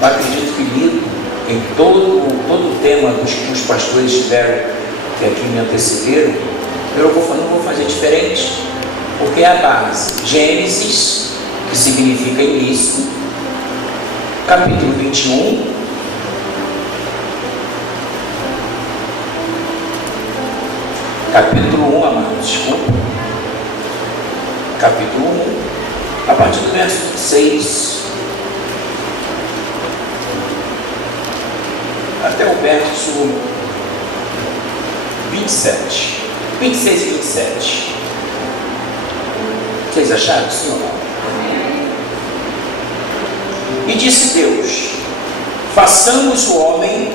acredito que lido em todo o tema dos que os pastores tiveram, que aqui me antecederam, eu não vou fazer diferente, porque é a base. Gênesis, que significa início, capítulo 21, capítulo 1, amados, desculpa. Capítulo 1, a partir do verso 6 até o verso 26 e 27. Vocês acharam, sim ou não? E disse Deus: façamos o homem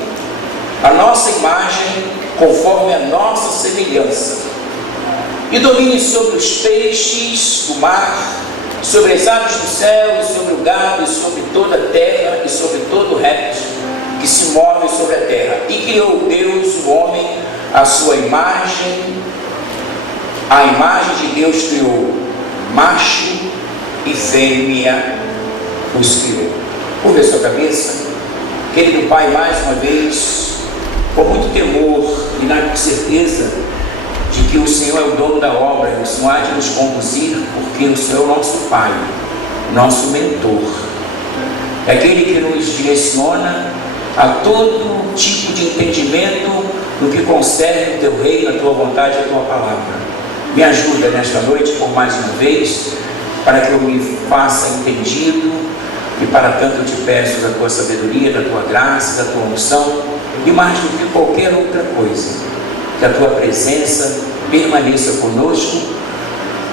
a nossa imagem, conforme a nossa semelhança, e domine sobre os peixes do mar, sobre as aves do céu, e sobre o gado, e sobre toda a terra, e sobre todo réptil que se move sobre a terra. E criou Deus o homem à sua imagem, a imagem de Deus criou, macho e fêmea os criou. Curva a sua cabeça. Querido Pai, mais uma vez, com muito temor e na certeza de que o Senhor é o dono da obra, e o Senhor há de nos conduzir, porque o Senhor é o nosso Pai, nosso mentor, é aquele que nos direciona a todo tipo de entendimento no que concerne o teu reino, a tua vontade e a tua palavra. Me ajuda nesta noite, por mais uma vez, para que eu me faça entendido, e para tanto eu te peço da tua sabedoria, da tua graça, da tua unção, e mais do que qualquer outra coisa, que a tua presença permaneça conosco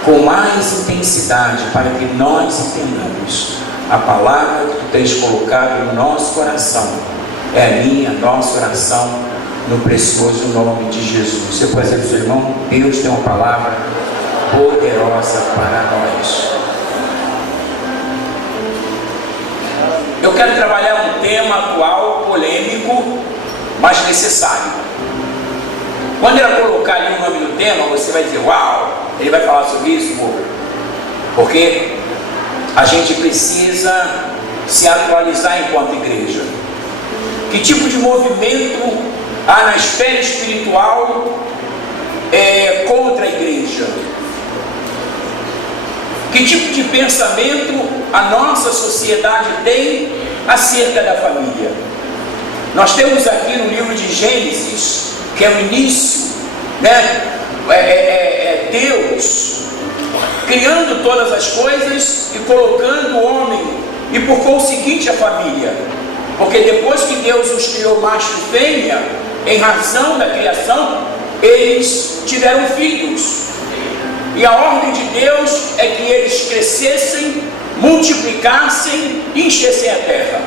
com mais intensidade, para que nós entendamos a palavra que tu tens colocado no nosso coração. É a minha, a nossa oração, no precioso nome de Jesus. Você pode dizer para o seu irmão: Deus tem uma palavra poderosa para nós. Eu quero trabalhar um tema atual, polêmico, mas necessário. Quando ele colocar ali o nome do tema, você vai dizer: uau, ele vai falar sobre isso, pô. Porque a gente precisa se atualizar enquanto igreja. Que tipo de movimento há na esfera espiritual contra a igreja? Que tipo de pensamento a nossa sociedade tem acerca da família? Nós temos aqui no livro de Gênesis, que é o início, né? Deus criando todas as coisas e colocando o homem e por conseguinte a família. Porque depois que Deus os criou macho e fêmea, em razão da criação, eles tiveram filhos. E a ordem de Deus é que eles crescessem, multiplicassem e enchessem a terra.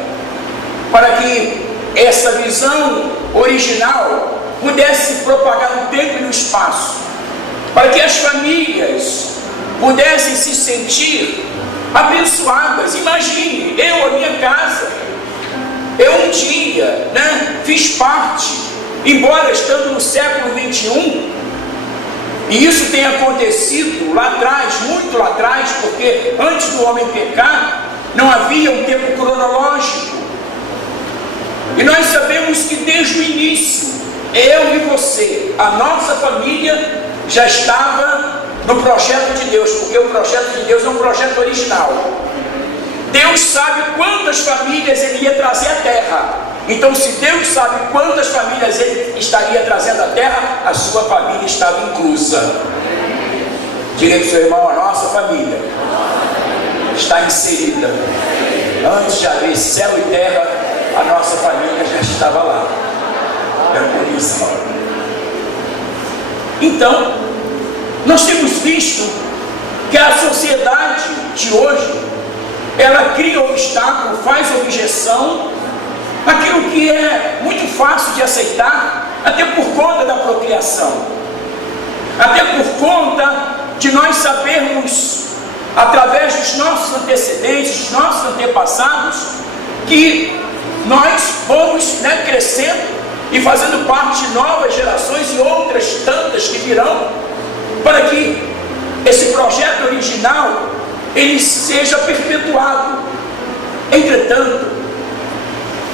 Para que essa visão original pudesse propagar no tempo e no espaço. Para que as famílias pudessem se sentir abençoadas. Imagine, eu, a minha casa, eu um dia, fiz parte, embora estando no século 21, e isso tem acontecido lá atrás, muito lá atrás, porque antes do homem pecar, não havia um tempo cronológico. E nós sabemos que desde o início, eu e você, a nossa família, já estava no projeto de Deus, porque o projeto de Deus é um projeto original. Deus sabe quantas famílias Ele ia trazer à terra. Então, se Deus sabe quantas famílias Ele estaria trazendo à terra, a sua família estava inclusa. Diga para o seu irmão: a nossa família está inserida. Antes de haver céu e terra, a nossa família já estava lá. É por isso. Então, nós temos visto que a sociedade de hoje, ela cria obstáculo, faz objeção àquilo que é muito fácil de aceitar, até por conta da procriação, até por conta de nós sabermos, através dos nossos antecedentes, dos nossos antepassados, que nós vamos crescendo e fazendo parte de novas gerações e outras tantas que virão, para que esse projeto original ele seja perpetuado. Entretanto,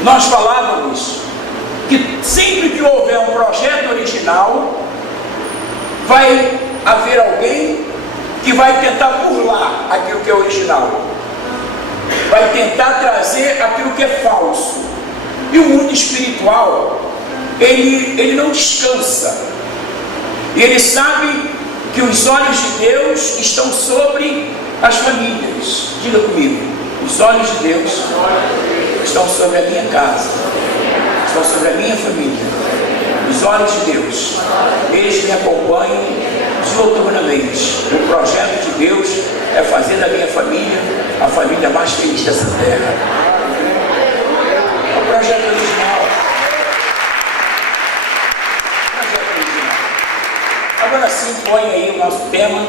nós falávamos que sempre que houver um projeto original, vai haver alguém que vai tentar burlar aquilo que é original, vai tentar trazer aquilo que é falso. E o mundo espiritual, ele não descansa, e ele sabe que os olhos de Deus estão sobre as famílias. Diga comigo: os olhos de Deus estão sobre a minha casa, estão sobre a minha família. Os olhos de Deus, eles me acompanham diuturnamente. O projeto de Deus é fazer da minha família a família mais feliz dessa terra. É o projeto original. Agora sim, põe aí o nosso tema: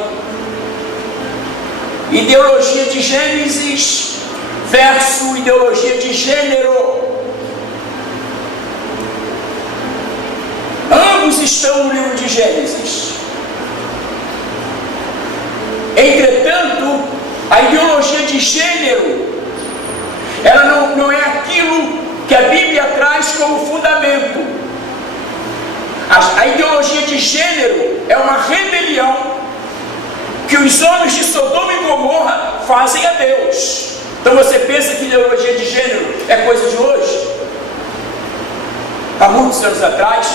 ideologia de Gênesis versus ideologia de gênero. Ambos estão no livro de Gênesis. Entretanto, a ideologia de gênero, ela não é aquilo que a Bíblia traz como fundamento. A ideologia de gênero é uma rebelião que os homens de Sodoma e Gomorra fazem a Deus. Então você pensa que ideologia de gênero é coisa de hoje? Há muitos anos atrás,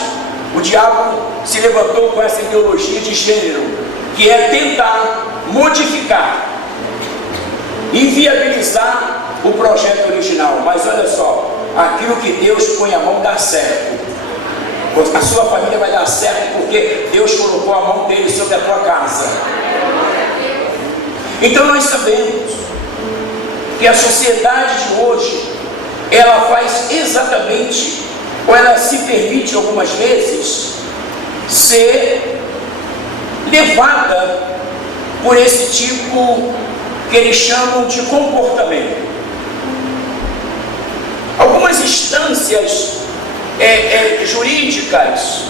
o diabo se levantou com essa ideologia de gênero, que é tentar modificar, inviabilizar o projeto original. Mas olha só, aquilo que Deus põe a mão dá certo. A sua família vai dar certo porque Deus colocou a mão dele sobre a tua casa. Então nós sabemos que a sociedade de hoje, ela faz exatamente, ou ela se permite algumas vezes ser levada por esse tipo que eles chamam de comportamento. Algumas instâncias jurídicas,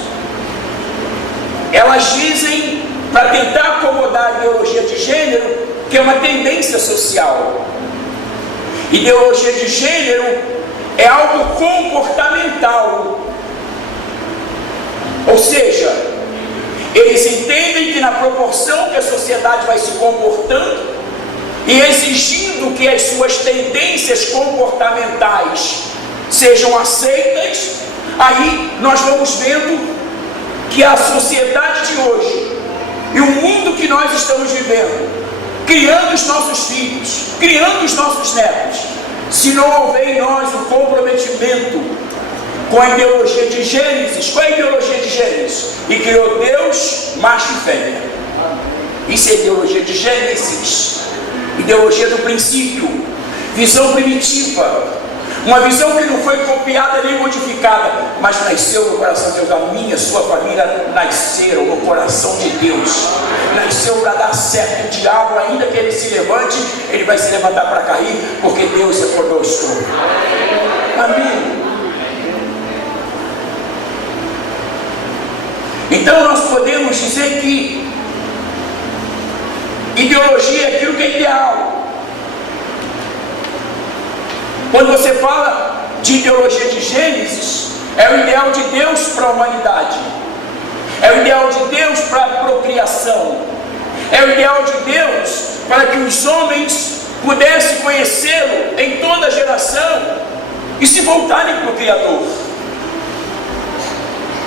elas dizem, para tentar acomodar a ideologia de gênero, que é uma tendência social. Ideologia de gênero é algo comportamental, ou seja, eles entendem que na proporção que a sociedade vai se comportando e exigindo que as suas tendências comportamentais sejam aceitas, aí nós vamos vendo que a sociedade de hoje e o mundo que nós estamos vivendo, criando os nossos filhos, criando os nossos netos, se não houver em nós o comprometimento com a ideologia de Gênesis. Qual é a ideologia de Gênesis? E criou Deus, macho e fêmea. Isso é ideologia de Gênesis, ideologia do princípio, visão primitiva. Uma visão que não foi copiada nem modificada, mas nasceu no coração de Deus. A minha, sua família nasceram no coração de Deus. Nasceu para dar certo. O diabo, ainda que ele se levante, ele vai se levantar para cair, porque Deus é conosco. Amém. Então nós podemos dizer que ideologia é aquilo que é ideal. Quando você fala de ideologia de Gênesis, é o ideal de Deus para a humanidade, é o ideal de Deus para a procriação, é o ideal de Deus para que os homens pudessem conhecê-lo em toda a geração e se voltarem para o Criador.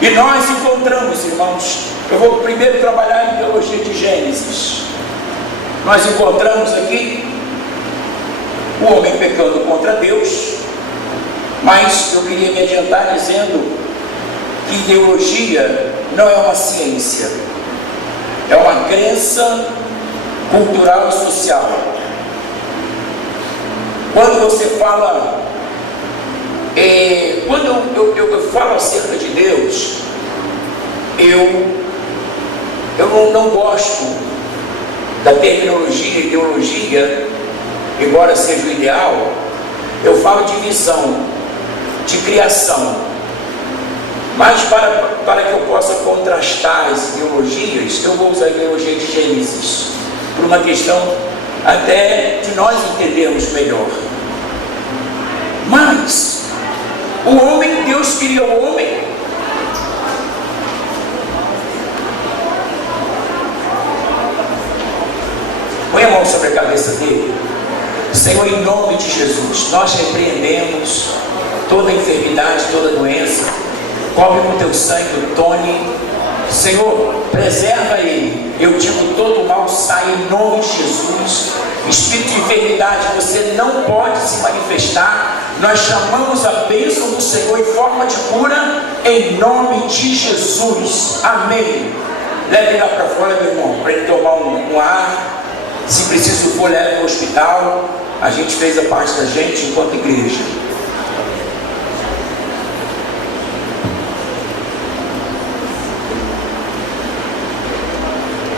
E nós encontramos, irmãos, eu vou primeiro trabalhar em ideologia de Gênesis. Nós encontramos aqui o homem pecando contra Deus, mas eu queria me adiantar dizendo que ideologia não é uma ciência, é uma crença cultural e social. Quando você fala, quando eu falo acerca de Deus, eu não gosto da terminologia ideologia, embora seja o ideal. Eu falo de visão, de criação. Mas para que eu possa contrastar as ideologias, eu vou usar a ideologia de Gênesis, por uma questão até de nós entendermos melhor. Mas O homem, Deus cria o homem. Põe a mão sobre a cabeça dele. Senhor, em nome de Jesus, nós repreendemos toda enfermidade, toda doença. Cobre com teu sangue o Tony. Senhor, preserva ele. Eu digo, todo mal sai em nome de Jesus. Espírito de enfermidade, você não pode se manifestar. Nós chamamos a bênção do Senhor em forma de cura, em nome de Jesus. Amém. Leve lá para fora, meu irmão, para ele tomar um ar. Se preciso for, leve ao hospital. A gente fez a parte da gente enquanto igreja.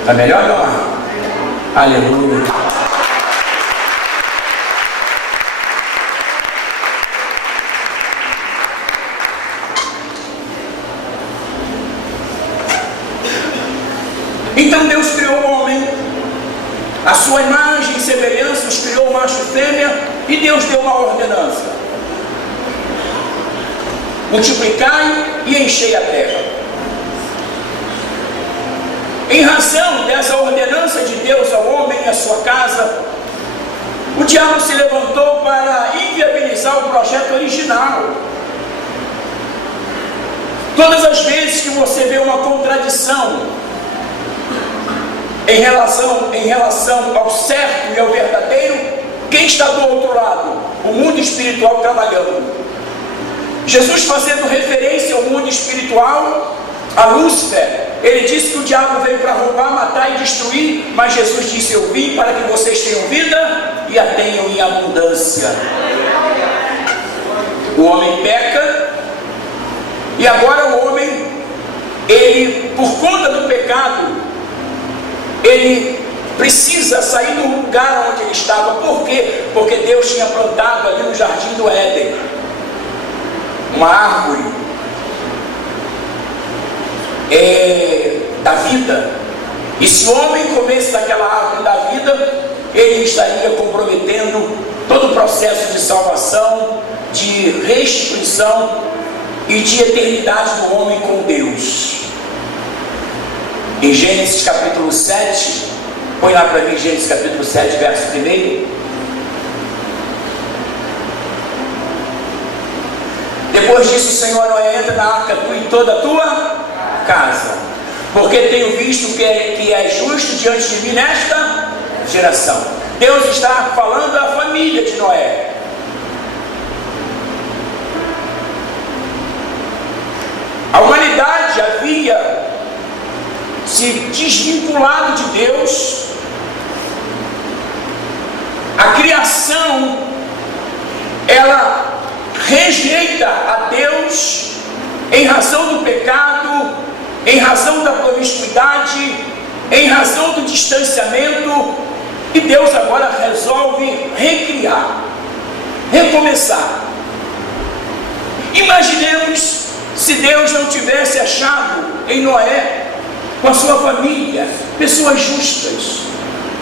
Está melhor, não? Aleluia. Então Deus criou o homem, a sua imagem e semelhança, os criou macho e fêmea, e Deus deu uma ordenança: multiplicai e enchei a terra. Em razão dessa ordenança de Deus ao homem e à sua casa, o diabo se levantou para inviabilizar o projeto original. Todas as vezes que você vê uma contradição em relação ao certo e ao verdadeiro, quem está do outro lado? O mundo espiritual trabalhando. Jesus, fazendo referência ao mundo espiritual, a Lúcifer, ele disse que o diabo veio para roubar, matar e destruir, mas Jesus disse: eu vim para que vocês tenham vida e a tenham em abundância. O homem peca, e agora o homem, ele, por conta do pecado, ele precisa sair do lugar onde ele estava. Por quê? Porque Deus tinha plantado ali no jardim do Éden uma árvore da vida, e se o homem comesse daquela árvore da vida, ele estaria comprometendo todo o processo de salvação, de restituição e de eternidade do homem com Deus. Em Gênesis capítulo 7, põe lá para mim Gênesis capítulo 7, verso 1. Depois disso, o Senhor Noé entra na arca, tu e toda a tua casa, porque tenho visto que é justo diante de mim nesta geração. Deus está falando à família de Noé. A humanidade havia se desvinculado de Deus. A criação, ela rejeita a Deus em razão do pecado, em razão da promiscuidade, em razão do distanciamento, e Deus agora resolve recriar, recomeçar. Imaginemos se Deus não tivesse achado em Noé, com a sua família, pessoas justas,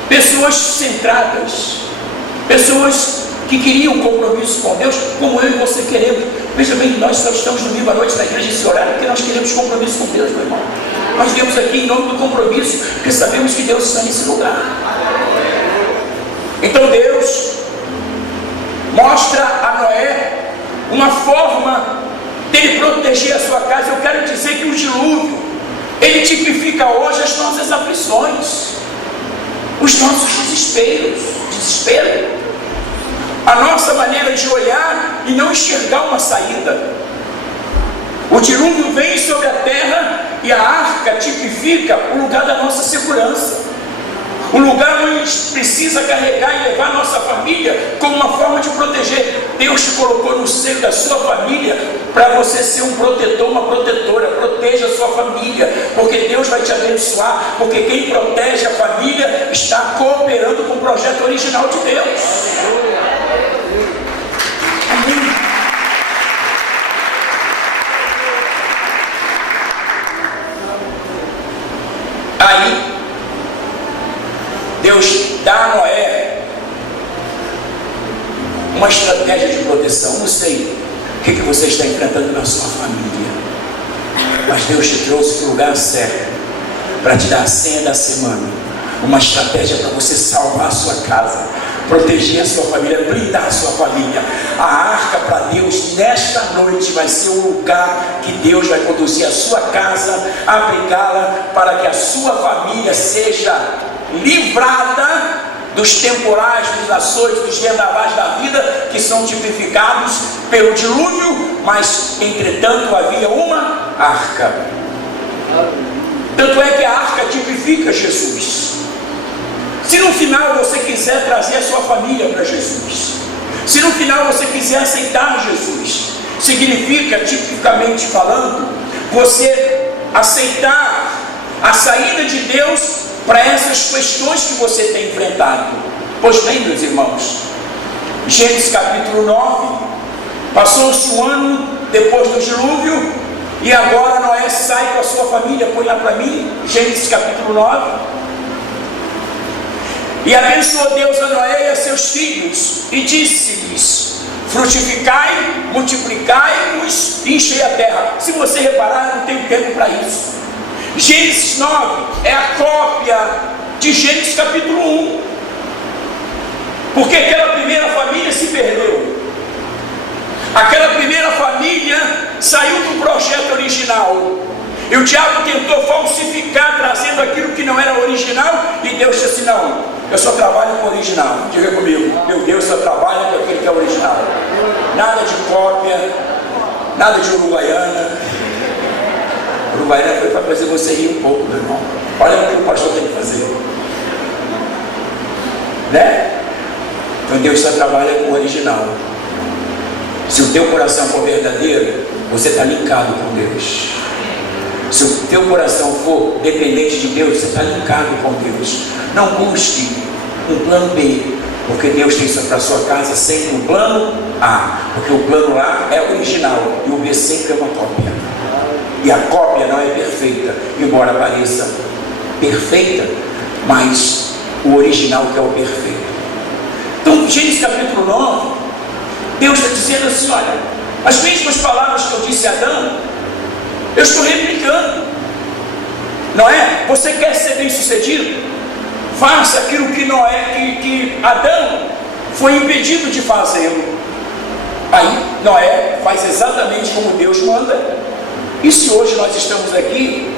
pessoas centradas, pessoas que queriam compromisso com Deus, como eu e você queremos. Veja bem, nós só estamos domingo à noite na igreja esse horário porque nós queremos compromisso com Deus, meu irmão. Nós viemos aqui em nome do compromisso, porque sabemos que Deus está nesse lugar. Então Deus mostra a Noé uma forma dele proteger a sua casa. Eu quero dizer que o dilúvio, ele tipifica hoje as nossas aflições, os nossos desespero, a nossa maneira de olhar e não enxergar uma saída. O dilúvio vem sobre a terra e a arca tipifica o lugar da nossa segurança, o lugar onde a gente precisa carregar e levar a nossa família como uma forma de proteger. Deus te colocou no seio da sua família para você ser um protetor, uma protetora. Proteja a sua família, porque Deus vai te abençoar, porque quem protege a família está cooperando com o projeto original de Deus. Amém. Aí Deus dá a Noé uma estratégia de proteção. Não sei o que você está enfrentando na sua família. Mas Deus te trouxe para o lugar certo, para te dar a senha da semana, uma estratégia para você salvar a sua casa, proteger a sua família, blindar a sua família. A arca para Deus nesta noite vai ser o lugar que Deus vai conduzir a sua casa, abrigá-la, para que a sua família seja livrada dos temporais, dos açoites, dos vendavais da vida, que são tipificados pelo dilúvio, mas entretanto havia uma arca. Tanto é que a arca tipifica Jesus. Se no final você quiser trazer a sua família para Jesus, se no final você quiser aceitar Jesus, significa, tipicamente falando, você aceitar a saída de Deus para essas questões que você tem enfrentado. Pois bem, meus irmãos, Gênesis capítulo 9, passou-se um ano depois do dilúvio, e agora Noé sai com a sua família. Põe lá para mim, Gênesis capítulo 9. E abençoou Deus a Noé e a seus filhos, e disse-lhes: frutificai, multiplicai-vos e enchei a terra. Se você reparar, eu não tenho tempo para isso. Gênesis 9 é a cópia de Gênesis capítulo 1, porque aquela primeira família se perdeu. Aquela primeira família saiu do projeto original, e o diabo tentou falsificar, trazendo aquilo que não era original, e Deus disse assim: não, eu só trabalho com o original. Diga comigo, meu Deus só trabalha com aquilo que é original. Nada de cópia, nada de uruguaiana. Uruguaiana foi para fazer você rir um pouco, meu irmão. Olha o que o pastor tem que fazer, né? Então Deus só trabalha com o original. Se o teu coração for verdadeiro, você está linkado com Deus. Se o teu coração for dependente de Deus, você está linkado com Deus. Não busque um plano B, porque Deus tem para a sua casa sempre um plano A, porque o plano A é o original e o B sempre é uma cópia. E a cópia não é perfeita, embora pareça perfeita, mas o original que é o perfeito. Então, Gênesis capítulo 9, Deus está dizendo assim: olha, as mesmas palavras que eu disse a Adão, eu estou replicando. Não é? Você quer ser bem sucedido? Faça aquilo que Adão foi impedido de fazê-lo. Aí Noé faz exatamente como Deus manda. E se hoje nós estamos aqui,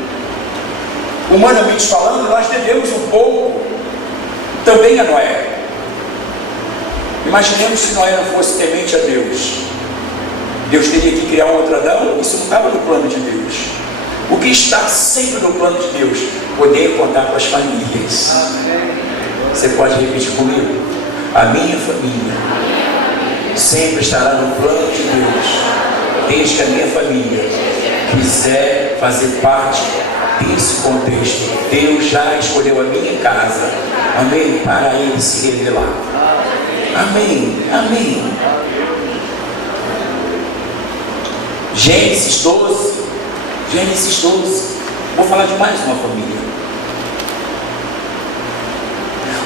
humanamente falando, nós devemos um pouco também a Noé. Imaginemos se Noé não fosse temente a Deus. Deus teria que criar um outro Adão. Isso não estava no plano de Deus. O que está sempre no plano de Deus? Poder contar com as famílias. Você pode repetir comigo? A minha família sempre estará no plano de Deus, desde que a minha família quiser fazer parte desse contexto. Deus já escolheu a minha casa, amém, para Ele se revelar. Amém, amém. Gênesis 12. Vou falar de mais uma família.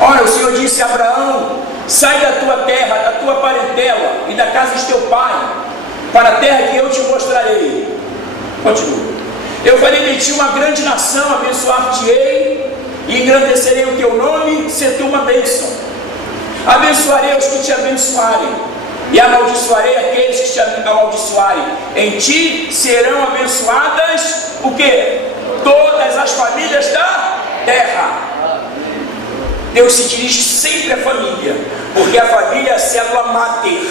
Olha, o Senhor disse a Abraão: sai da tua terra, da tua parentela e da casa de teu pai, para a terra que eu te mostrarei. Continua. Eu farei de ti uma grande nação, abençoar-te-ei e engrandecerei o teu nome, ser tu uma bênção. Abençoarei os que te abençoarem, e amaldiçoarei aqueles que te amaldiçoarem. Em ti serão abençoadas o quê? Todas as famílias da terra. Deus se dirige sempre à família, porque a família é a célula máter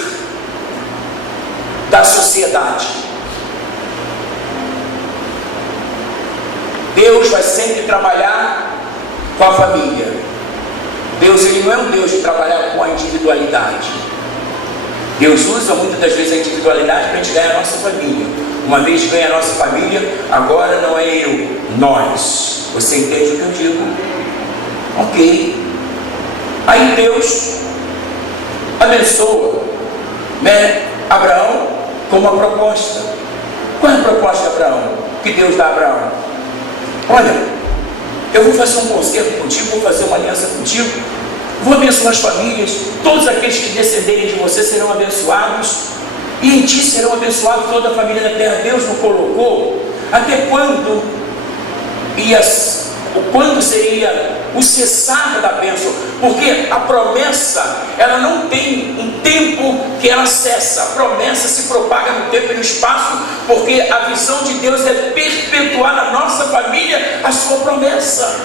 da sociedade. Deus vai sempre trabalhar com a família. Deus, Ele não é um Deus de trabalhar com a individualidade. Deus usa muitas das vezes a individualidade para a gente ganhar a nossa família. Uma vez que ganha a nossa família, agora não é eu, nós. Você entende o que eu digo? Ok. Aí Deus abençoa, né, Abraão com uma proposta. Qual é a proposta de Abraão? Que Deus dá a Abraão? Olha, eu vou fazer um concerto contigo, vou fazer uma aliança contigo, vou abençoar as famílias, todos aqueles que descenderem de você serão abençoados, e em ti serão abençoados toda a família da terra. Deus não colocou até quando seria o cessar da bênção, porque a promessa, ela não tem um tempo que ela cessa. A promessa se propaga no tempo e no espaço, porque a visão de Deus é perpetuar na nossa família a sua promessa.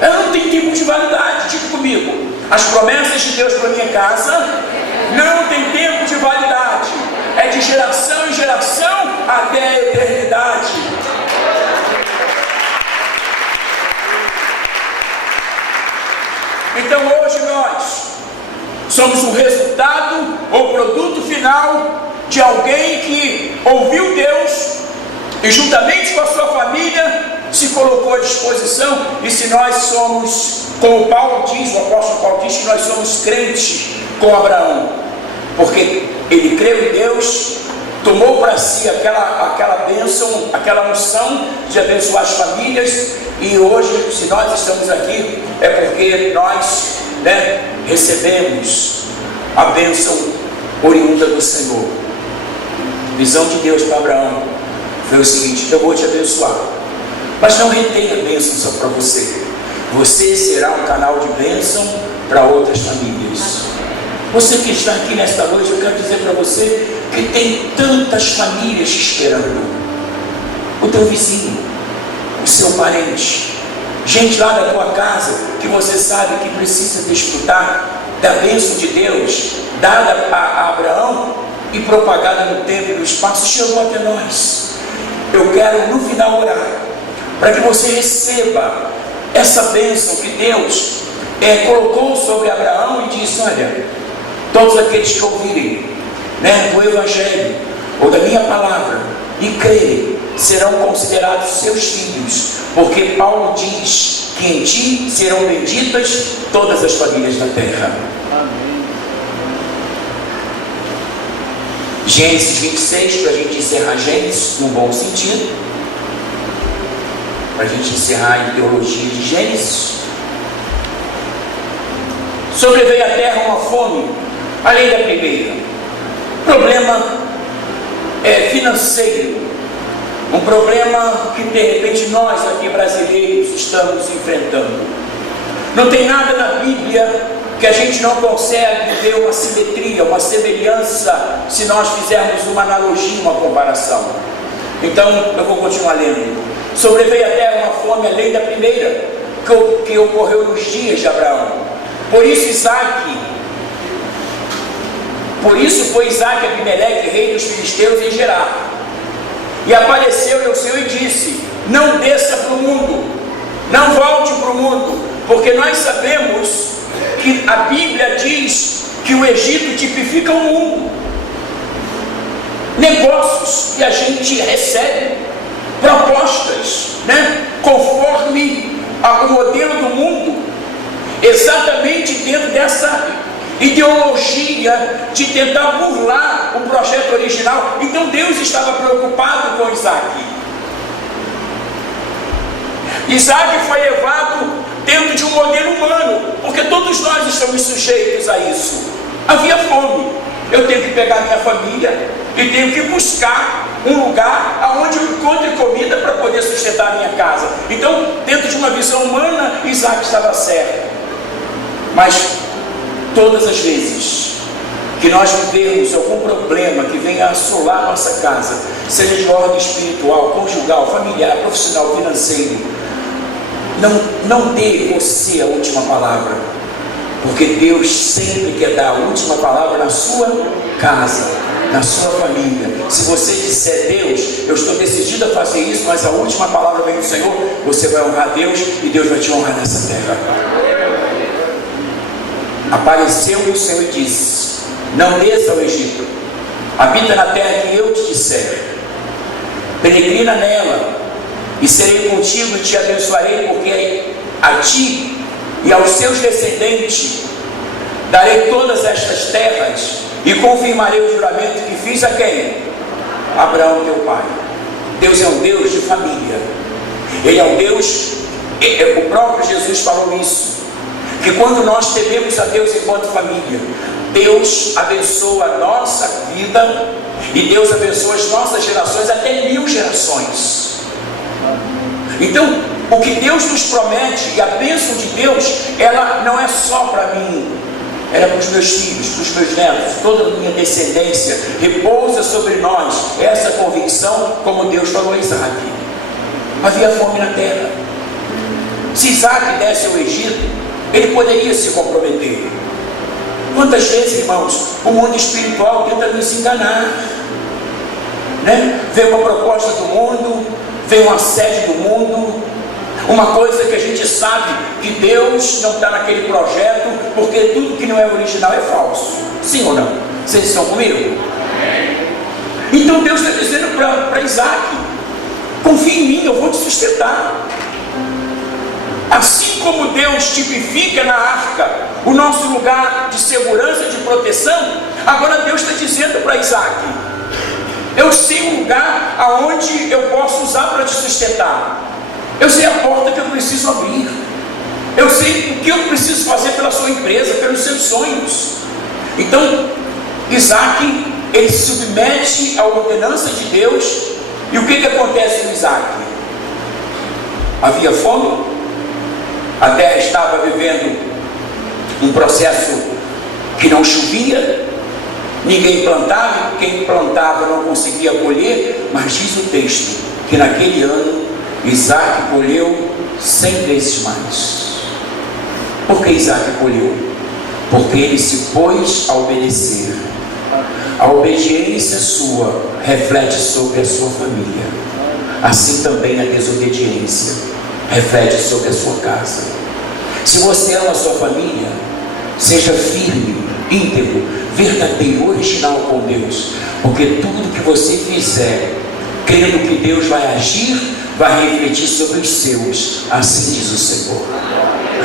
Ela não tem tempo de validade. Diga comigo: as promessas de Deus para minha casa não tem tempo de validade, é de geração em geração até a eternidade. Então hoje nós somos o resultado ou produto final de alguém que ouviu Deus e juntamente com a sua família se colocou à disposição. E se nós somos, como Paulo diz, o apóstolo Paulo diz que nós somos crentes com Abraão, porque ele creu em Deus, tomou para si aquela bênção, aquela unção de abençoar as famílias. E hoje, se nós estamos aqui, é porque nós recebemos a bênção oriunda do Senhor. A visão de Deus para Abraão foi o seguinte: eu vou te abençoar, mas não retenha a bênção só para você. Você será um canal de bênção para outras famílias. Você que está aqui nesta noite, eu quero dizer para você que tem tantas famílias te esperando. O teu vizinho, o seu parente, gente lá da tua casa que você sabe que precisa desfrutar da bênção de Deus dada a Abraão e propagada no tempo e no espaço, chegou até nós. Eu quero no final orar para que você receba essa bênção que Deus colocou sobre Abraão e disse: olha, todos aqueles que ouvirem do Evangelho ou da minha palavra e crerem serão considerados seus filhos, porque Paulo diz que em ti serão benditas todas as famílias da terra. Amém. Gênesis 26, para a gente encerrar Gênesis num bom sentido, para a gente encerrar a teologia de Gênesis. Sobreveio à terra uma fome, além da primeira. Problema financeiro, um problema que de repente nós aqui brasileiros estamos enfrentando. Não tem nada na Bíblia que a gente não consegue ver uma simetria, uma semelhança, se nós fizermos uma analogia, uma comparação. Então eu vou continuar lendo. Sobreveio à terra uma fome além da primeira, que ocorreu nos dias de Abraão. Por isso foi Isaque Abimeleque, rei dos filisteus, em Gerar. E apareceu-lhe o Senhor e disse: não desça para o mundo, não volte para o mundo, porque nós sabemos que a Bíblia diz que o Egito tipifica o mundo. Negócios que a gente recebe, propostas, conforme o modelo do mundo, exatamente dentro dessa ideologia de tentar burlar o projeto original. Então Deus estava preocupado com Isaque. Isaque foi levado dentro de um modelo humano, porque todos nós estamos sujeitos a isso. Havia fome, eu tenho que pegar minha família e tenho que buscar um lugar onde eu encontre comida para poder sustentar a minha casa. Então, dentro de uma visão humana, Isaque estava certo. Mas todas as vezes que nós vivemos algum problema que venha assolar nossa casa, seja de ordem espiritual, conjugal, familiar, profissional, financeiro, não dê você a última palavra, porque Deus sempre quer dar a última palavra na sua casa, na sua família. Se você disser: Deus, eu estou decidido a fazer isso, mas a última palavra vem do Senhor, você vai honrar Deus e Deus vai te honrar nessa terra. Apareceu-lhe o Senhor e disse: não desça ao Egito, habita na terra que eu te disser, peregrina nela, e serei contigo e te abençoarei, porque a ti e aos seus descendentes darei todas estas terras, e confirmarei o juramento que fiz a quem? Abraão teu pai. Deus é um Deus de família. Ele é um Deus, o próprio Jesus falou isso, que quando nós tememos a Deus enquanto família, Deus abençoa a nossa vida e Deus abençoa as nossas gerações, até 1000 gerações. Então, o que Deus nos promete e a bênção de Deus, ela não é só para mim, ela é para os meus filhos, para os meus netos, toda a minha descendência. Repousa sobre nós essa convicção, como Deus falou a Isaac. Havia fome na terra. Se Isaac desse ao Egito, ele poderia se comprometer. Quantas vezes, irmãos, o mundo espiritual tenta nos enganar, né? Vem uma proposta do mundo, vem uma sede do mundo, uma coisa que a gente sabe que Deus não está naquele projeto, porque tudo que não é original é falso. Sim ou não? Vocês estão comigo? Então Deus está dizendo para Isaac: confia em mim, eu vou te sustentar. Assim como Deus tipifica na arca o nosso lugar de segurança, de proteção, agora Deus está dizendo para Isaac: eu sei um lugar aonde eu posso usar para te sustentar. Eu sei a porta que eu preciso abrir. Eu sei o que eu preciso fazer pela sua empresa, pelos seus sonhos. Então, Isaac, ele se submete à ordenança de Deus. E o que acontece com Isaac? Havia fome, a terra estava vivendo um processo que não chovia, ninguém plantava, quem plantava não conseguia colher, mas diz o texto que naquele ano Isaac colheu 100 vezes mais. Por que Isaac colheu? Porque ele se pôs a obedecer. A obediência sua reflete sobre a sua família. Assim também a desobediência reflete sobre a sua casa. Se você ama a sua família, seja firme, íntegro, verdadeiro, original com Deus, porque tudo que você fizer, crendo que Deus vai agir, vai refletir sobre os seus. Assim diz o Senhor.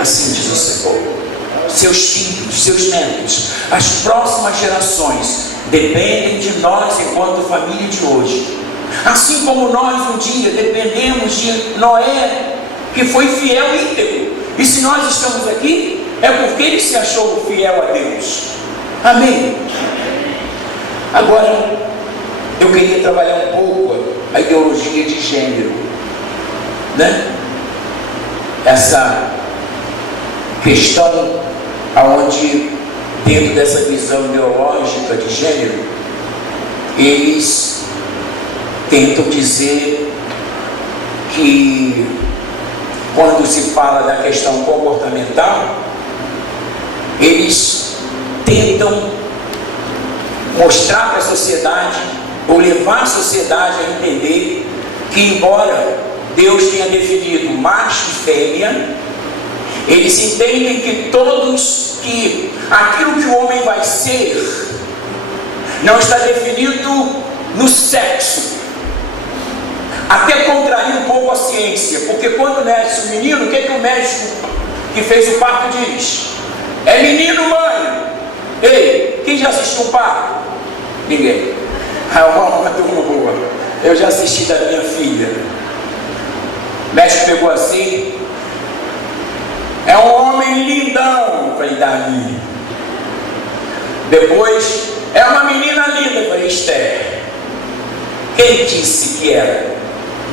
Assim diz o Senhor. Seus filhos, seus netos, as próximas gerações dependem de nós enquanto família de hoje. Assim como nós um dia dependemos de Noé, que foi fiel e íntegro. E se nós estamos aqui, é porque ele se achou fiel a Deus. Amém? Agora, eu queria trabalhar um pouco a ideologia de gênero, né? Essa questão aonde, dentro dessa visão ideológica de gênero, eles tentam dizer que quando se fala da questão comportamental, eles tentam mostrar para a sociedade, ou levar a sociedade a entender que, embora Deus tenha definido macho e fêmea, eles entendem que aquilo que o homem vai ser não está definido no sexo. Até contrair um pouco a ciência, porque quando nasce o menino, o que o médico que fez o parto diz? É menino, mãe. Ei, quem já assistiu um parto? Ninguém. Uma turma boa. Eu já assisti da minha filha. O médico pegou assim: é um homem lindão. Eu falei: Davi. Depois, é uma menina linda. Eu falei: Esther. Quem disse que era?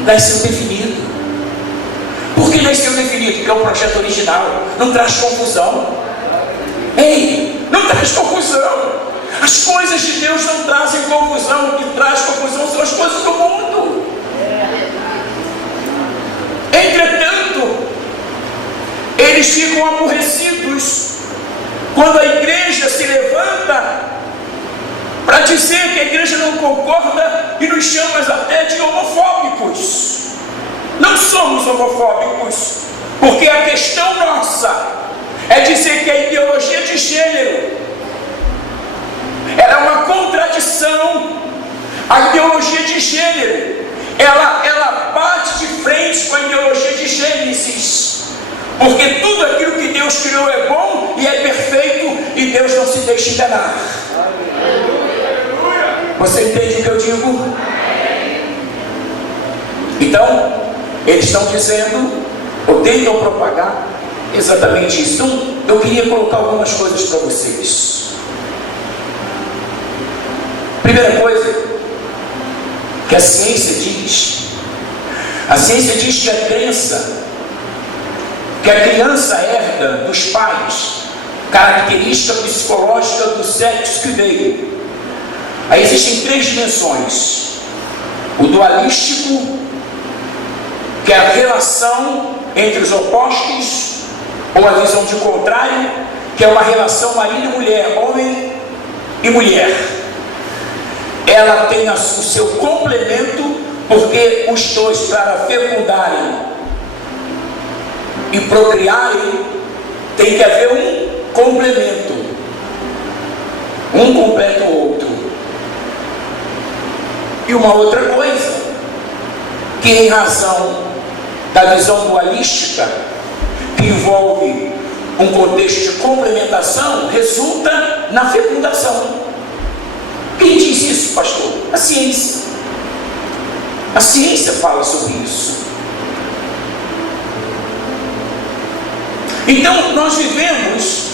Nasceu definido. Por que nasceu definido? Porque é um projeto original. Não traz confusão. Ei, não traz confusão. As coisas de Deus não trazem confusão. O que traz confusão são as coisas do mundo. Entretanto, eles ficam aborrecidos quando a igreja se levanta para dizer que a igreja não concorda e nos chama até de homofóbicos. Não somos homofóbicos, porque a questão nossa é dizer que a ideologia de gênero ela é uma contradição. A ideologia de gênero ela bate de frente com a ideologia de Gênesis, porque tudo aquilo que Deus criou é bom e é perfeito, e Deus não se deixa enganar. Você entende o que eu digo? Então, eles estão dizendo, ou tentam propagar exatamente isso. Então, eu queria colocar algumas coisas para vocês. Primeira coisa que a ciência diz que a crença que a criança herda dos pais, característica psicológica do sexo que veio. Aí existem 3 dimensões: o dualístico, que é a relação entre os opostos, ou a visão de contrário, que é uma relação marido e mulher, homem e mulher. Ela tem o seu complemento, porque os dois, para fecundarem e procriarem, tem que haver um complemento. Um completa o outro. E uma outra coisa, que em razão da visão dualística, que envolve um contexto de complementação, resulta na fecundação. Quem diz isso, pastor? A ciência. A ciência fala sobre isso. Então, nós vivemos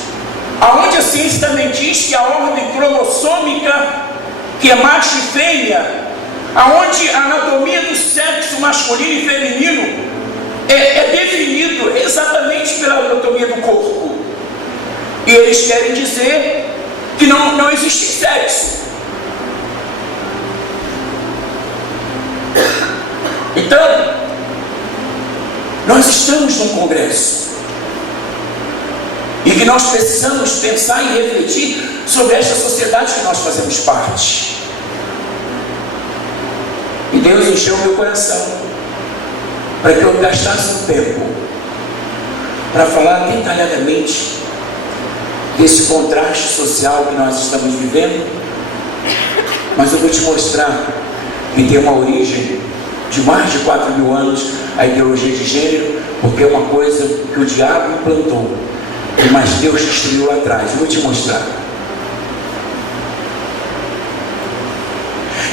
aonde a ciência também diz que a ordem cromossômica, que é macho e fêmea, aonde a anatomia do sexo masculino e feminino é definido exatamente pela anatomia do corpo. E eles querem dizer que não existe sexo. Então, nós estamos num congresso e que nós precisamos pensar e refletir sobre esta sociedade que nós fazemos parte. E Deus encheu meu coração para que eu gastasse um tempo para falar detalhadamente desse contraste social que nós estamos vivendo. Mas eu vou te mostrar que tem uma origem de mais de 4.000 anos a ideologia de gênero, porque é uma coisa que o diabo implantou, mas Deus destruiu lá atrás. Eu vou te mostrar.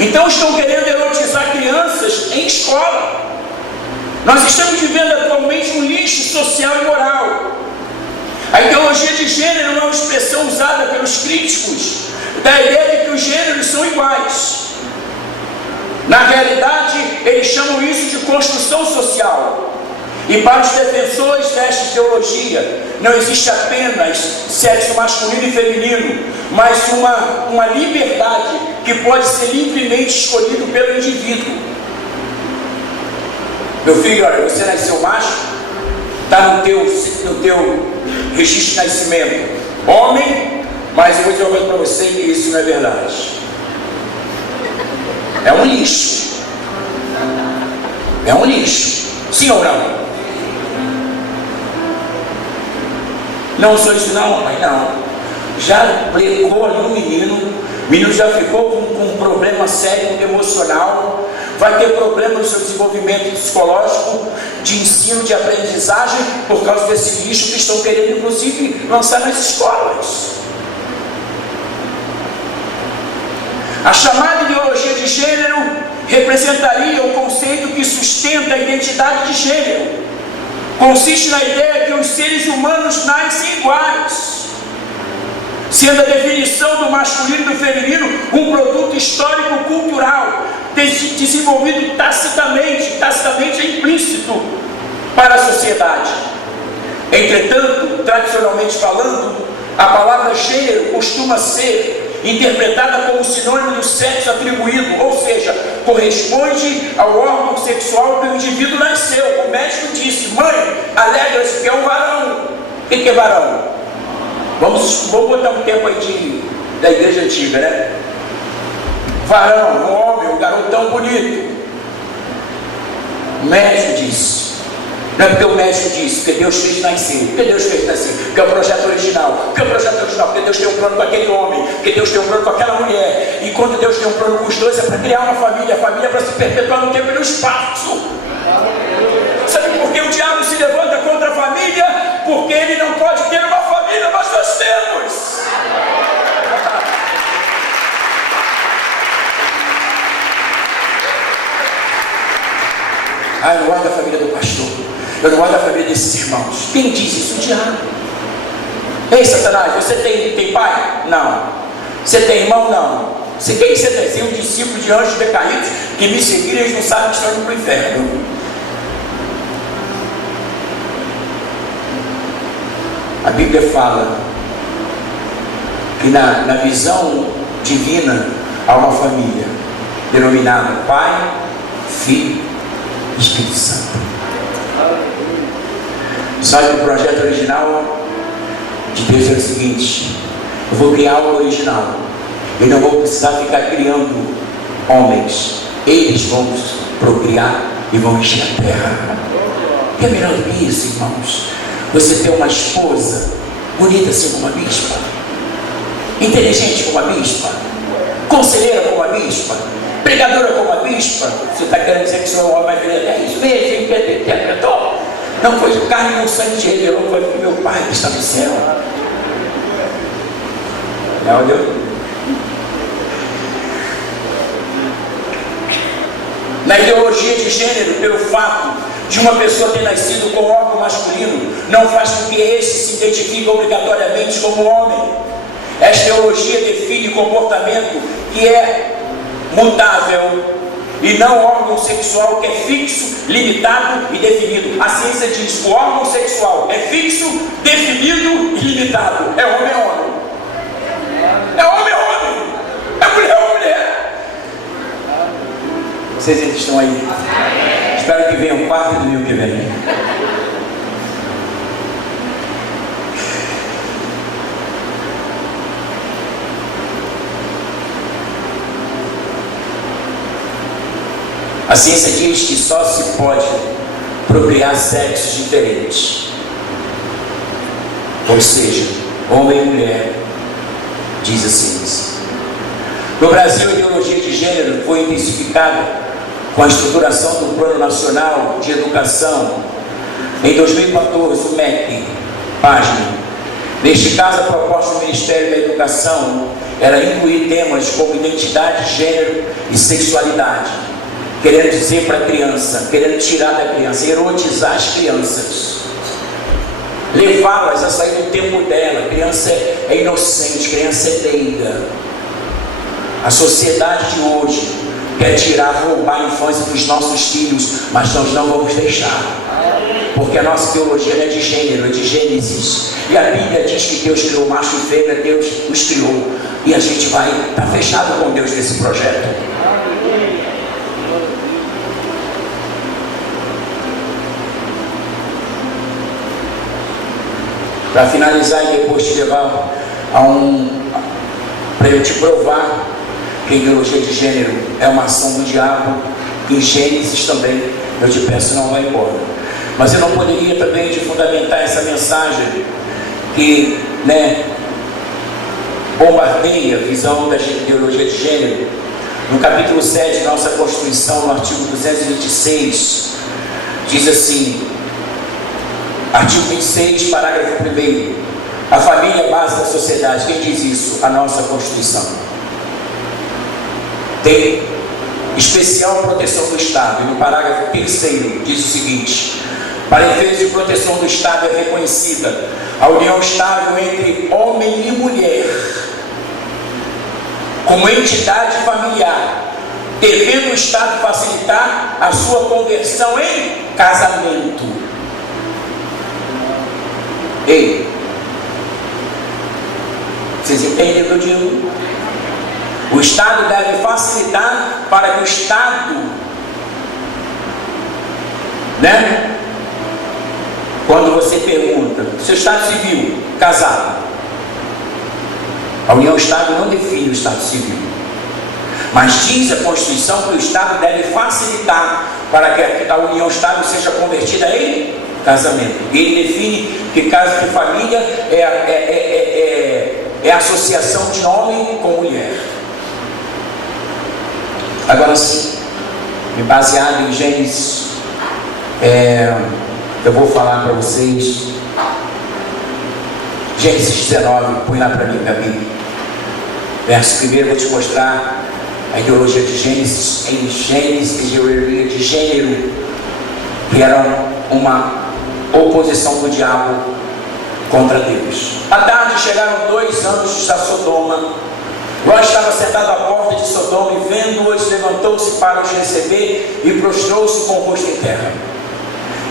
Então estão querendo erotizar crianças em escola. Nós estamos vivendo atualmente um lixo social e moral. A ideologia de gênero é uma expressão usada pelos críticos da ideia de que os gêneros são iguais. Na realidade, eles chamam isso de construção social. E para os defensores desta ideologia, não existe apenas sexo masculino e feminino, mas uma liberdade que pode ser livremente escolhido pelo indivíduo. Meu filho, olha, você nasceu macho, está no teu registro de nascimento homem, mas eu vou dizer uma coisa para você, que isso não é verdade. É um lixo. É um lixo. Sim ou não? Não sou isso não, mas não. Já pregou ali o menino já ficou com um problema sério emocional, vai ter problema no seu desenvolvimento psicológico, de ensino, de aprendizagem, por causa desse lixo que estão querendo, inclusive, lançar nas escolas. A chamada ideologia de gênero representaria o conceito que sustenta a identidade de gênero. Consiste na ideia que os seres humanos nascem iguais, sendo a definição do masculino e do feminino um produto histórico-cultural, desenvolvido tacitamente é implícito para a sociedade. Entretanto, tradicionalmente falando, a palavra gênero costuma ser interpretada como sinônimo do sexo atribuído, ou seja, corresponde ao órgão sexual que o indivíduo nasceu. O médico disse: mãe, alegra-se que é um varão. O que é varão? Vamos botar um tempo aí da igreja antiga, né? Varão, um homem, um garotão bonito. O médico disse. Não é porque o médico disse, porque Deus fez nascer. Porque Deus fez nascer, porque é o projeto original. Porque é o projeto original, porque Deus tem um plano com aquele homem, porque Deus tem um plano com aquela mulher. E quando Deus tem um plano com os dois, é para criar uma família. A família é para se perpetuar no tempo e no espaço. Sabe por que o diabo se levanta contra a família? Porque ele não pode ter uma família, mas nós temos. Eu não gosto da família do pastor. Eu não gosto da família desses irmãos. Quem diz isso? O diabo. Ei, Satanás, você tem pai? Não. Você tem irmão? Não. Quem você tem? Tem um discípulo de anjos decaídos que me seguiram e eles não sabem que estão indo para o inferno. A Bíblia fala que na visão divina há uma família denominada Pai, Filho e Espírito Santo. Sabe, o projeto original de Deus é o seguinte: eu vou criar algo original, eu não vou precisar ficar criando homens, eles vão procriar e vão encher a terra. O que é melhor do que isso, irmãos? Você ter uma esposa bonita assim como a bispa, inteligente como a bispa, conselheira como a bispa, pregadora como a bispa. Você está querendo dizer que o senhor é um homem mais velho? 10 vezes interpretou? Não foi o carne nem o sangue te revelou, foi meu Pai que está no céu. Olha. Na ideologia de gênero, pelo fato de uma pessoa ter nascido com órgão masculino, não faz com que esse se identifique obrigatoriamente como homem. Esta ideologia define comportamento que é mutável e não órgão sexual que é fixo, limitado e definido. A ciência diz que o órgão sexual é fixo, definido e limitado. É homem, é homem. É homem, é homem. É mulher, é mulher. Vocês estão aí? Amém. Espero que venham quarto do domingo que vem. A ciência diz que só se pode procriar sexos diferentes, ou seja, homem e mulher, diz a ciência. No Brasil, a ideologia de gênero foi intensificada com a estruturação do Plano Nacional de Educação. Em 2014, o MEC, página. Neste caso, a proposta do Ministério da Educação era incluir temas como identidade, gênero e sexualidade, querendo dizer para a criança, querendo tirar da criança, erotizar as crianças, levá-las a sair do tempo dela. A criança é inocente, criança é leiga. A sociedade de hoje quer tirar, roubar a infância dos nossos filhos, mas nós não vamos deixar, porque a nossa teologia não é de gênero, é de Gênesis, e a Bíblia diz que Deus criou macho e fêmea, Deus os criou, e a gente vai estar fechado com Deus nesse projeto. Para finalizar e depois te levar para eu te provar que a ideologia de gênero é uma ação do diabo, em Gênesis também, eu te peço, não vai embora. Mas eu não poderia também te fundamentar essa mensagem que, bombardeia a visão da ideologia de gênero. No capítulo 7 da nossa Constituição, no artigo 226, diz assim, artigo 26, parágrafo 1º, a família é a base da sociedade. Quem diz isso? A nossa Constituição. Tem especial proteção do Estado, e no parágrafo 3º diz o seguinte: para efeitos de proteção do Estado é reconhecida a união estável entre homem e mulher como entidade familiar, devendo o Estado facilitar a sua conversão em casamento. Ei, vocês entendem o que eu digo? O Estado deve facilitar para que o Estado, quando você pergunta, seu Estado Civil, casado, a união Estado não define o Estado Civil, mas diz a Constituição que o Estado deve facilitar para que a união Estado seja convertida em casamento. E ele define que caso de família é a associação de homem com mulher. Agora sim, baseado em Gênesis, eu vou falar para vocês, Gênesis 19, põe lá para mim, Gabi. Verso 1, eu vou te mostrar a ideologia de Gênesis, em Gênesis, ideologia de gênero, que era uma oposição do diabo contra Deus. À tarde chegaram 2 anjos a Sodoma. Ló estava sentado à porta de Sodoma e, vendo-os, levantou-se para os receber e prostrou-se com o rosto em terra.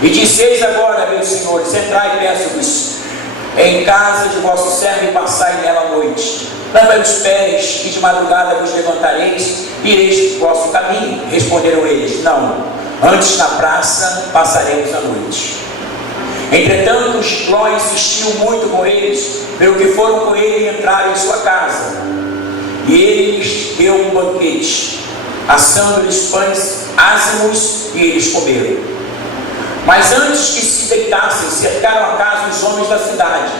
E disse: eis agora, meus senhores, entrai, peço-vos, em casa de vosso servo e passai nela a noite. Lavai os pés e de madrugada vos levantareis e ireis vosso caminho. Responderam eles: não, antes na praça passaremos a noite. Entretanto, Ló insistiu muito com eles, pelo que foram com ele e entraram em sua casa. E ele lhes deu um banquete, assando-lhes pães ázimos, e eles comeram. Mas antes que se deitassem, cercaram a casa os homens da cidade,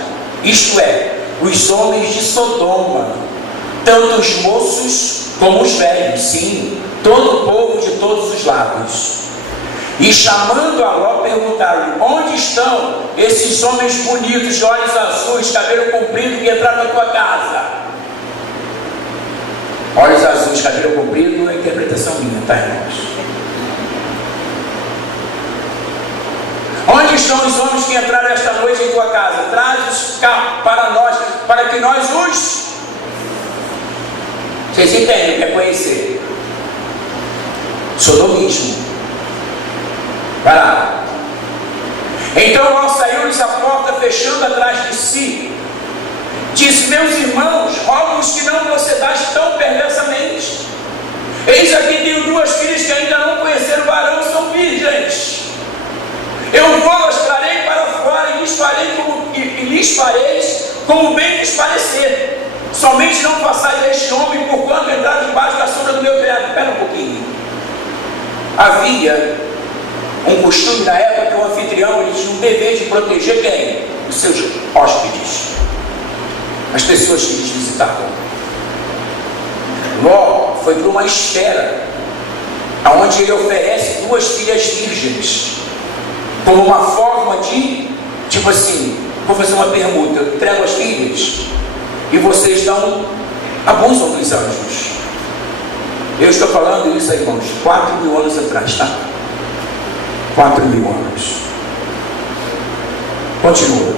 isto é, os homens de Sodoma, tanto os moços como os velhos, sim, todo o povo de todos os lados. E chamando a Ló, perguntaram-lhe: onde estão esses homens bonitos, de olhos azuis, cabelo comprido, que entraram na tua casa? Olhos azuis, cabelo comprido, é a interpretação minha, tá, irmãos? Onde estão os homens que entraram esta noite em tua casa? Traz-os cá para nós, para que nós os... Vocês entendem o que é conhecer? Sodomismo. Vai lá. Então Ló saiu-lhes a porta, fechando atrás de si. Disse: meus irmãos, rogo-vos que não procedais tão perversamente. Eis aqui tenho 2 filhas que ainda não conheceram o varão, são virgens. Eu vou-las trarei para fora e lhes fareis como bem lhes parecer. Somente não façais este homem, porquanto entrar debaixo da sombra do meu telhado. Espera um pouquinho. Havia um costume na época que o anfitrião ele tinha um dever de proteger quem? Os seus hóspedes, as pessoas que lhes visitavam. Ló foi para uma esfera onde ele oferece 2 filhas virgens, como uma forma de, tipo assim, vou fazer uma permuta, eu entrego as filhas e vocês abusam dos anjos. Eu estou falando isso aí, irmãos, 4.000 anos atrás, tá? 4.000 anos. Continua.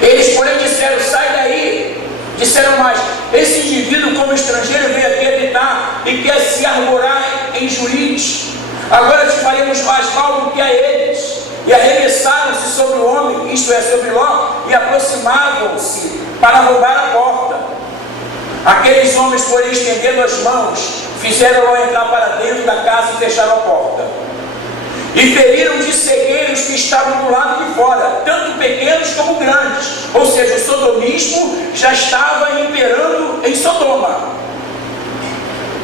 Eles, porém, disseram: sai daí. Disseram mais: esse indivíduo, como estrangeiro, veio aqui habitar e quer se arvorar em juiz. Agora te faremos mais mal do que a eles. E arremessaram-se sobre o homem, isto é, sobre Ló, e aproximavam-se para roubar a porta. Aqueles homens, porém, estendendo as mãos, fizeram Ló entrar para dentro da casa e fecharam a porta. E feriram de cegueira os que estavam do lado de fora, tanto pequenos como grandes. Ou seja, o sodomismo já estava imperando em Sodoma.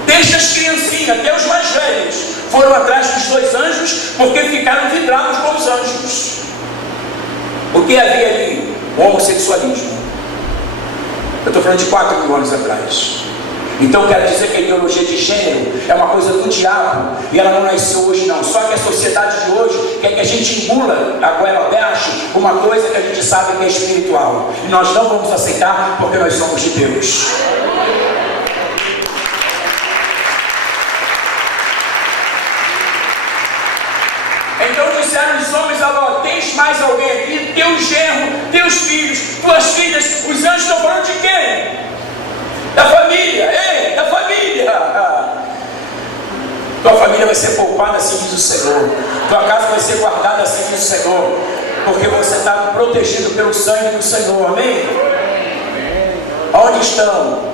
Desde as criancinhas até os mais velhos foram atrás dos 2 anjos, porque ficaram vidrados com os anjos. O que havia ali? O homossexualismo. Eu estou falando de 4.000 anos atrás. Então quero dizer que a ideologia de gênero é uma coisa do diabo, e ela não nasceu hoje não. Só que a sociedade de hoje quer que a gente engula a goela abaixo uma coisa que a gente sabe que é espiritual, e nós não vamos aceitar, porque nós somos de Deus. Então disseram os homens a Ló: tens mais alguém aqui? Teu genro, teus filhos, tuas filhas. Os anjos estão falando de quem? Da família. Ei, da família. Tua família vai ser poupada, assim diz o Senhor. Tua casa vai ser guardada, assim diz o Senhor, porque você está protegido pelo sangue do Senhor. Amém? Onde estão?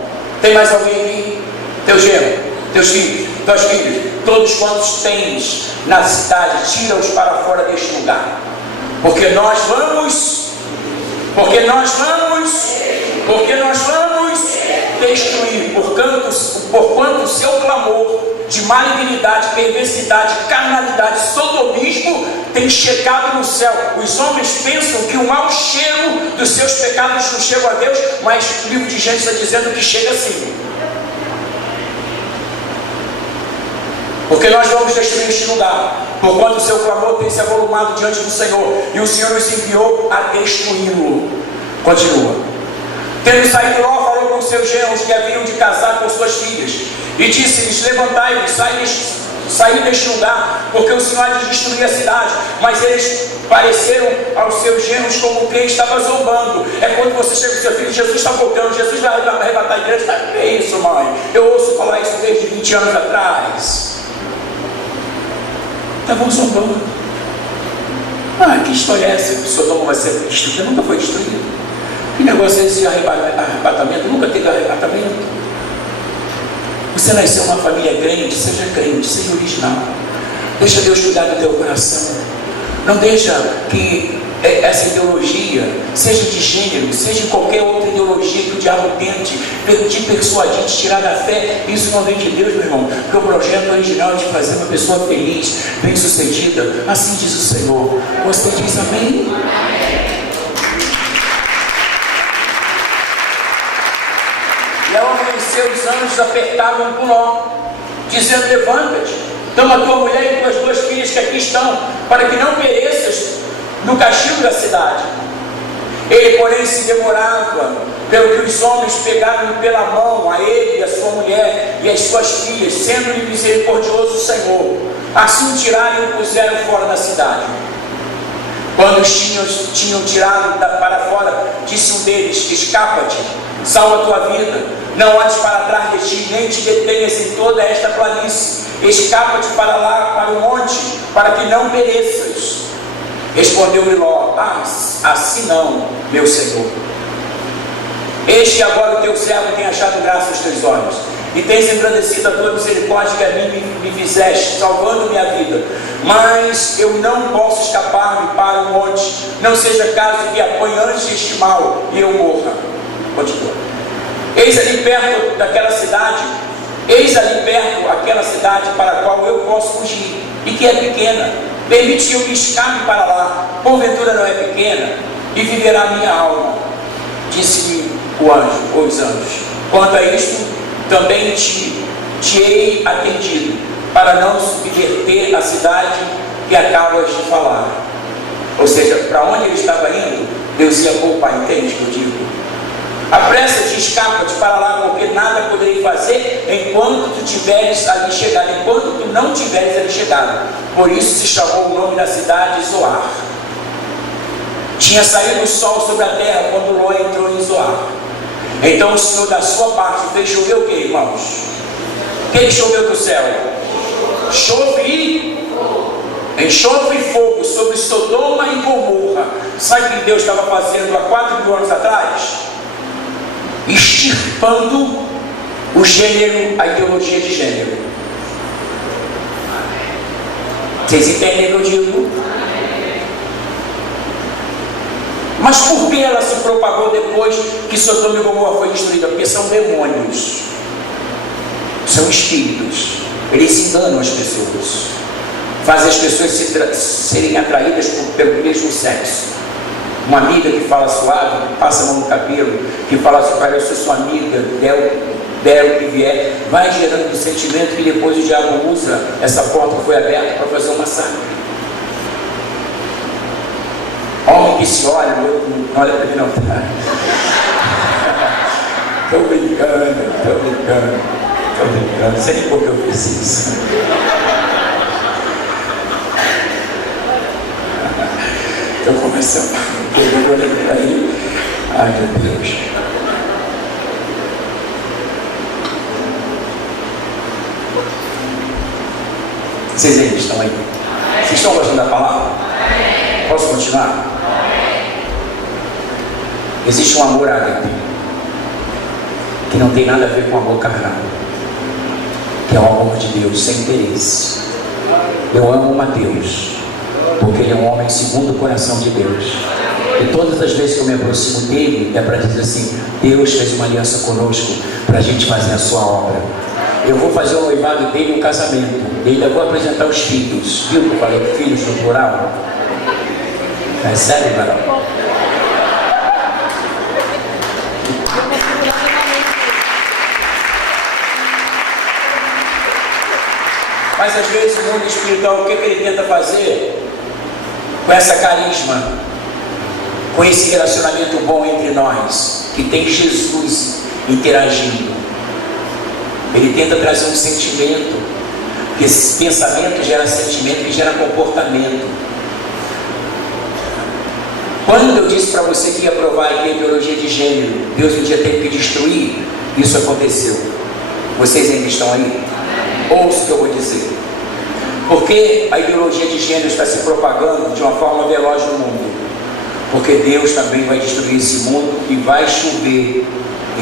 Tem mais alguém aqui? Teu genro, teus filhos, tuas filhas, todos quantos tens na cidade, tira-os para fora deste lugar, porque nós vamos destruir, porquanto o seu clamor de malignidade, perversidade, carnalidade, sodomismo tem chegado no céu. Os homens pensam que o mau cheiro dos seus pecados não chega a Deus, mas o livro de Gênesis está dizendo que chega sim. Porque nós vamos destruir este lugar, porquanto o seu clamor tem se avolumado diante do Senhor, e o Senhor nos enviou a destruí-lo. Continua. Tendo saído Ló, falou com seus genros que haviam de casar com suas filhas, e disse-lhes: levantai-vos, sair deste lugar, porque o Senhor há de destruir a cidade. Mas eles pareceram aos seus genros como quem estava zombando. É quando você chega com o seu filho: Jesus está voltando, Jesus vai arrebatar a igreja. Que é isso, mãe? Eu ouço falar isso desde 20 anos atrás. Estavam zombando. Que história é essa? Sodoma vai ser destruída? Nunca foi destruída. Que negócio é esse de arrebatamento? Nunca teve arrebatamento. Você nasceu numa família crente, seja original. Deixa Deus cuidar do teu coração. Não deixa que essa ideologia, seja de gênero, seja qualquer outra ideologia que o diabo tente te persuadir, te tirar da fé, isso não vem de Deus, meu irmão. Porque o projeto original é de fazer uma pessoa feliz, bem-sucedida. Assim diz o Senhor. Você diz amém? E ao amanhecer, os anjos apertavam com Ló, dizendo: levanta-te, toma tua mulher e tuas duas filhas que aqui estão, para que não pereças no castigo da cidade. Ele, porém, se demorava, pelo que os homens pegaram pela mão a ele e a sua mulher e as suas filhas, sendo-lhe misericordioso o Senhor. Assim o tiraram e o puseram fora da cidade. Quando os tinham tirado para fora, disse um deles: escapa-te, salva a tua vida, não olhes para trás de ti, nem te detenhas em toda esta planície. Escapa-te para lá, para o monte, para que não pereças. Respondeu-lhe Ló: assim não, meu senhor. Eis que agora o teu servo tem achado graça aos teus olhos, e tens engrandecido a tua misericórdia que a mim me fizeste, salvando minha vida. Mas eu não posso escapar-me para o monte, não seja caso que apanhe antes este mal e eu morra. Continua. Eis ali perto daquela cidade, aquela cidade para a qual eu posso fugir, e que é pequena. Permite que eu me escape para lá, porventura não é pequena, e viverá a minha alma. Disse-lhe o anjo, ou os anjos: quanto a isto, também te hei atendido, para não subverter a cidade que acabas de falar. Ou seja, para onde ele estava indo, Deus ia poupar, entende o que eu digo? Apressa-te, escapa-te para lá, porque nada poderei fazer enquanto tu tiveres ali chegado, enquanto tu não tiveres ali chegado. Por isso se chamou o nome da cidade Zoar. Tinha saído o sol sobre a terra quando Ló entrou em Zoar. Então o Senhor da sua parte fez chover o que, irmãos? O que choveu do céu? Enxofre e fogo sobre Sodoma e Gomorra. Sabe o que Deus estava fazendo há 4.000 anos atrás? Extirpando o gênero, a ideologia de gênero. Vocês entendem o que eu digo? Mas por que ela se propagou depois que Sodoma e Gomorra foi destruída? Porque são demônios, são espíritos. Eles enganam as pessoas, fazem as pessoas serem atraídas pelo mesmo sexo. Uma amiga que fala suave, que passa a mão no cabelo, que fala assim: eu sou sua amiga, der o que vier, vai gerando um sentimento que depois o diabo usa essa porta que foi aberta para fazer uma massacre. Homem que se olha, não olha para mim não. Estou brincando, não sei nem por que eu fiz isso. Estou começando. Eu olhei para aí. Ai, meu Deus. Vocês ainda estão aí? Vocês estão gostando da palavra? Posso continuar? Existe um amor ágape que não tem nada a ver com amor carnal, que é o amor de Deus sem interesse. Eu amo Mateus porque ele é um homem segundo o coração de Deus, e todas as vezes que eu me aproximo dele é para dizer assim: Deus fez uma aliança conosco para a gente fazer a sua obra. Eu vou fazer o noivado dele, um casamento, e ainda vou apresentar os filhos. Viu que eu falei filhos no plural? É sério, varão? Mas às vezes o mundo espiritual, o que ele tenta fazer com essa carisma, com esse relacionamento bom entre nós, que tem Jesus interagindo? Ele tenta trazer um sentimento Esse pensamento gera sentimento, que gera comportamento. Quando eu disse para você que ia provar a ideologia de gênero, Deus um dia teve que destruir, isso aconteceu. Vocês ainda estão aí? Ouça o que eu vou dizer. Porque a ideologia de gênero está se propagando de uma forma veloz no mundo? Porque Deus também vai destruir esse mundo e vai chover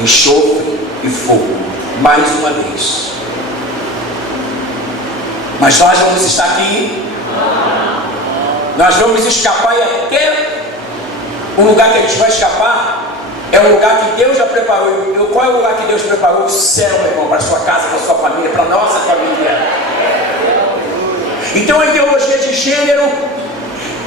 enxofre e fogo, mais uma vez. Mas nós vamos estar aqui, nós vamos escapar, e até o lugar que a gente vai escapar é um lugar que Deus já preparou. Qual é o lugar que Deus preparou? O céu, meu irmão, para a sua casa, para a sua família, para a nossa família. Então a ideologia de gênero,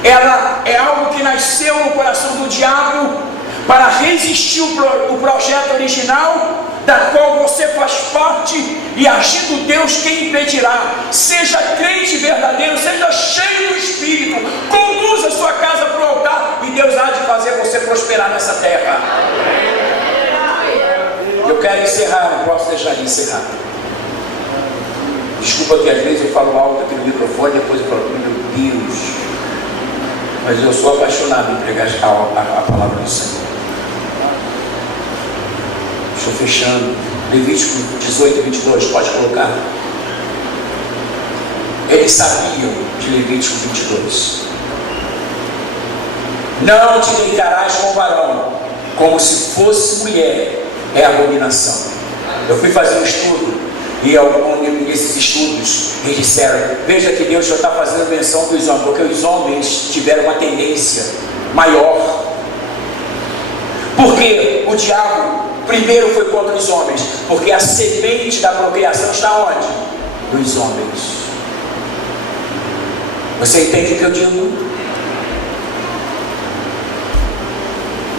ela é algo que nasceu no coração do diabo para resistir o projeto original, da qual você faz parte, e agindo Deus, quem impedirá? Seja crente verdadeiro, seja cheio do Espírito, conduza a sua casa para o altar, e Deus há de fazer você prosperar nessa terra. Eu quero encerrar, não posso deixar de encerrar. Desculpa que às vezes eu falo alto aqui no microfone, depois eu falo, meu Deus, mas eu sou apaixonado em pregar a palavra do Senhor. Estou fechando. Levítico 18, 22, pode colocar. Eles sabiam de Levítico 22. Não te deitarás com varão, como se fosse mulher, é abominação. Eu fui fazer um estudo, e nesses estudos eles disseram, veja que Deus só está fazendo menção dos homens, porque os homens tiveram uma tendência maior. Porque o diabo primeiro foi contra os homens, porque a semente da procriação está onde? Nos homens. Você entende o que eu digo?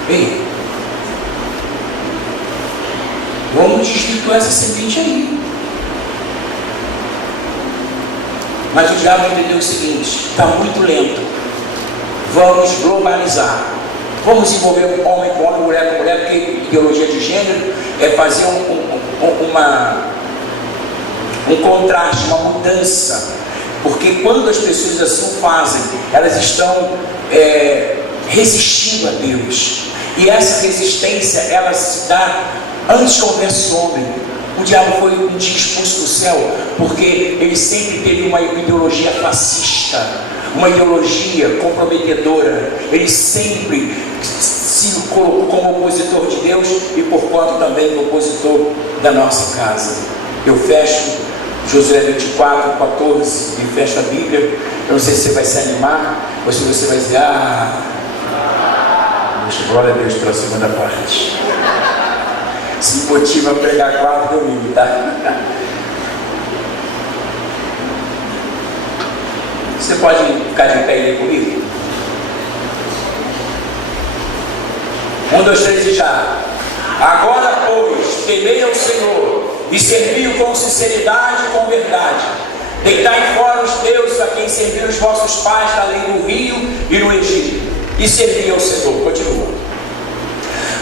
Ei, vamos desvirtuar essa semente aí. Mas o diabo entendeu o seguinte: está muito lento, vamos globalizar. Vamos envolver homem com homem, mulher com mulher, porque ideologia de gênero é fazer um contraste, uma mudança. Porque quando as pessoas assim fazem, elas estão resistindo a Deus. E essa resistência, ela se dá antes que houvesse homem. O diabo foi um dia expulso do céu, porque ele sempre teve uma ideologia fascista, uma ideologia comprometedora. Ele sempre se colocou como opositor de Deus e por quanto também opositor da nossa casa. Eu fecho Josué 24, 14 e fecho a Bíblia. Eu não sei se você vai se animar ou se você vai dizer, glória a Deus pela segunda parte. Se motiva a pregar 4 domingos, tá? Você pode ficar de pé e ler comigo? 1, 2, 3 e já. Agora, pois, temei ao Senhor e servi-o com sinceridade e com verdade. Deitai fora os deuses a quem serviram os vossos pais além do rio e no Egito, e servi ao Senhor. Continua.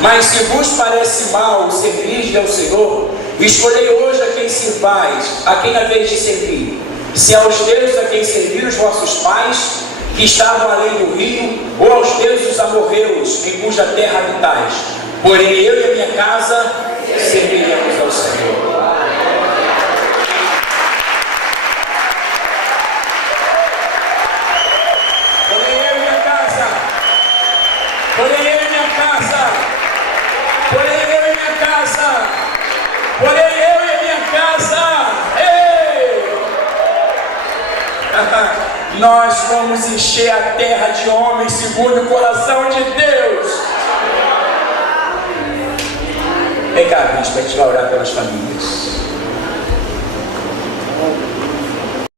Mas se vos parece mal servir ao Senhor, escolhei hoje a quem sirvais, a quem haveis de servir. Se aos deuses a quem serviram os vossos pais, que estavam além do rio, ou aos deuses dos amorreus, em cuja terra habitais. Porém eu e a minha casa serviremos ao Senhor. Porém eu e minha casa, porém eu e minha casa, porém eu e minha casa, porém eu e minha casa, nós vamos encher a terra de homens segundo o coração de Deus. Vem cá, bispo, a gente vai orar pelas famílias.